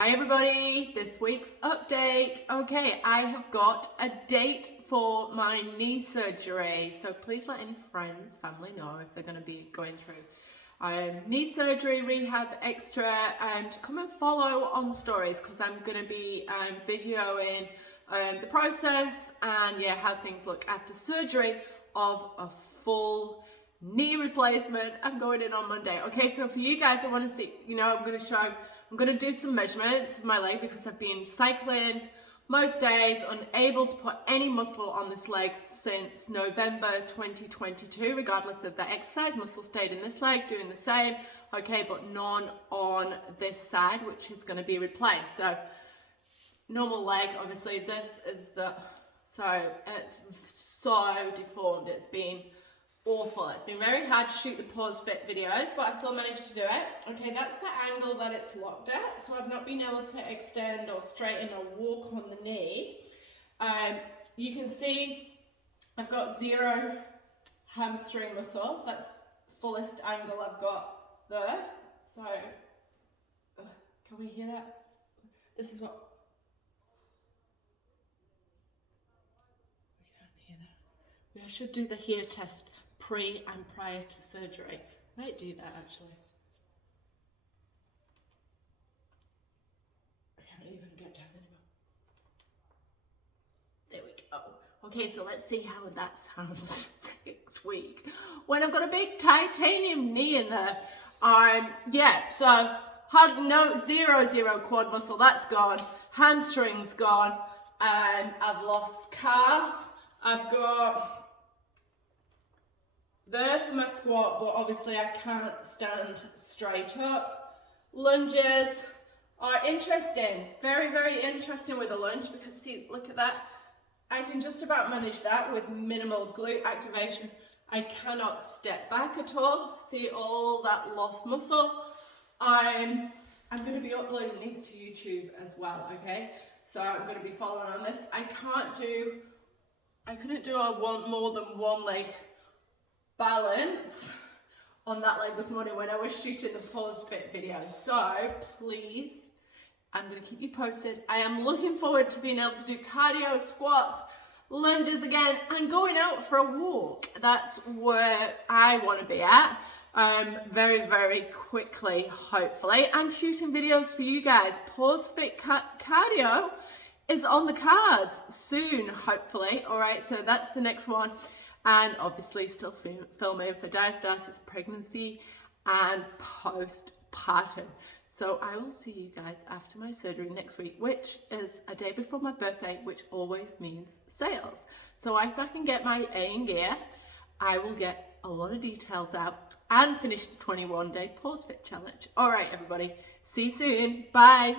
Hi everybody, this week's update. Okay, I have got a date for my knee surgery, so please let any friends, family know if they're going to be going through knee surgery, rehab, extra, and come and follow on stories because I'm going to be videoing the process and yeah, how things look after surgery of a full knee replacement. I'm going in on Monday. Okay, so for you guys, I want to see, I'm going to do some measurements of my leg because I've been cycling most days, unable to put any muscle on this leg since November 2022, regardless of the exercise. Muscle stayed in this leg, doing the same, okay, but none on this side, which is going to be replaced. So normal leg, obviously, this is so it's so deformed. It's been awful. It's been very hard to shoot the pause fit videos, but I've still managed to do it. Okay, that's the angle that it's locked at, so I've not been able to extend or straighten or walk on the knee. You can see I've got zero hamstring muscle. That's fullest angle I've got there. So, can we hear that? This is what... We can't hear that. I should do the hear test pre and prior to surgery. Might do that actually. I can't even get down anymore. There we go. Okay, so let's see how that sounds next week when I've got a big titanium knee in there. Yeah, so had zero quad muscle, that's gone. Hamstring's gone. I've lost calf. I've got there for my squat, but obviously I can't stand straight up. Lunges are interesting, very interesting with a lunge because see, look at that. I can just about manage that with minimal glute activation. I cannot step back at all. See all that lost muscle. I'm going to be uploading these to YouTube as well, okay? So I'm going to be following on this. I couldn't do more than one leg balance on that leg this morning when I was shooting the pause fit video. So please, I'm going to keep you posted. I am looking forward to being able to do cardio, squats, lunges again, and going out for a walk. That's where I want to be at very quickly, hopefully, and shooting videos for you guys. Pause fit cardio is on the cards soon, hopefully. All right, so that's the next one. And obviously still filming for diastasis, pregnancy, and postpartum. So I will see you guys after my surgery next week, which is a day before my birthday, which always means sales. So if I can get my A in gear, I will get a lot of details out and finish the 21-day pause fit challenge. All right, everybody. See you soon. Bye.